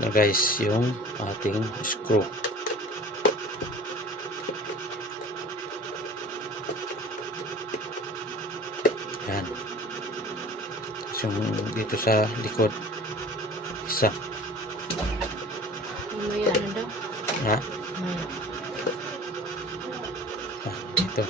na guys yung ating screw. Yan. So, dito sa likod isa. Mamaya na daw. Ha? Mamaya. Dito.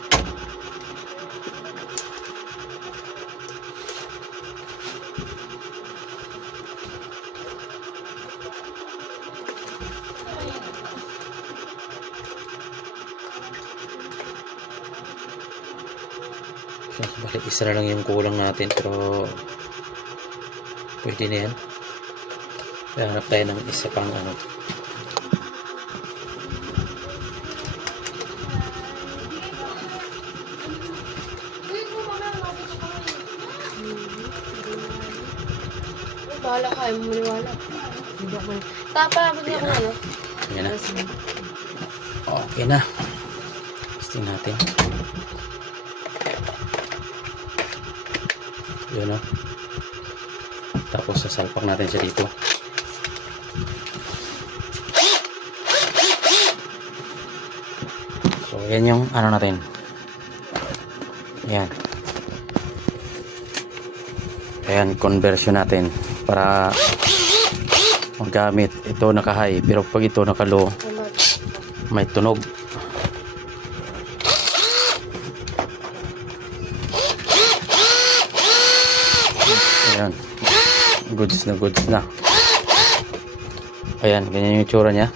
So, balik isa na lang yung kulang natin, pero pwede na yan. Hanap tayo ng isa pang ano. Bahala ka, ayaw mo maniwala. Hindi ako maniwala. Tapa, ba't nga kung ano? Ayan na. Okay na. Testing natin. Yun o. Tapos sasalpak natin siya dito. So yan yung ano natin. Ayan. Ayan, conversion natin para magamit. Ito naka-high, pero pag ito naka-low, may tunog. Ayan, goods na goods na. Ayan, ganyan yung itsura niya.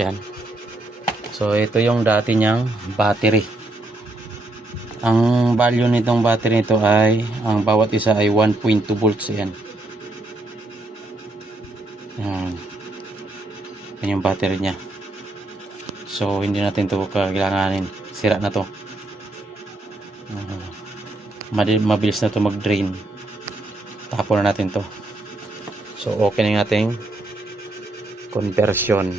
Ayan. So ito yung dati niyang battery. Ang value nitong battery nito ay, ang bawat isa ay 1.2 volts. Ayan. Ayan. Yan yung battery niya. So hindi natin ito kailanganin. Sira na to. Mabilis na to mag-drain. Tapon na natin to. So okay na yung ating conversion.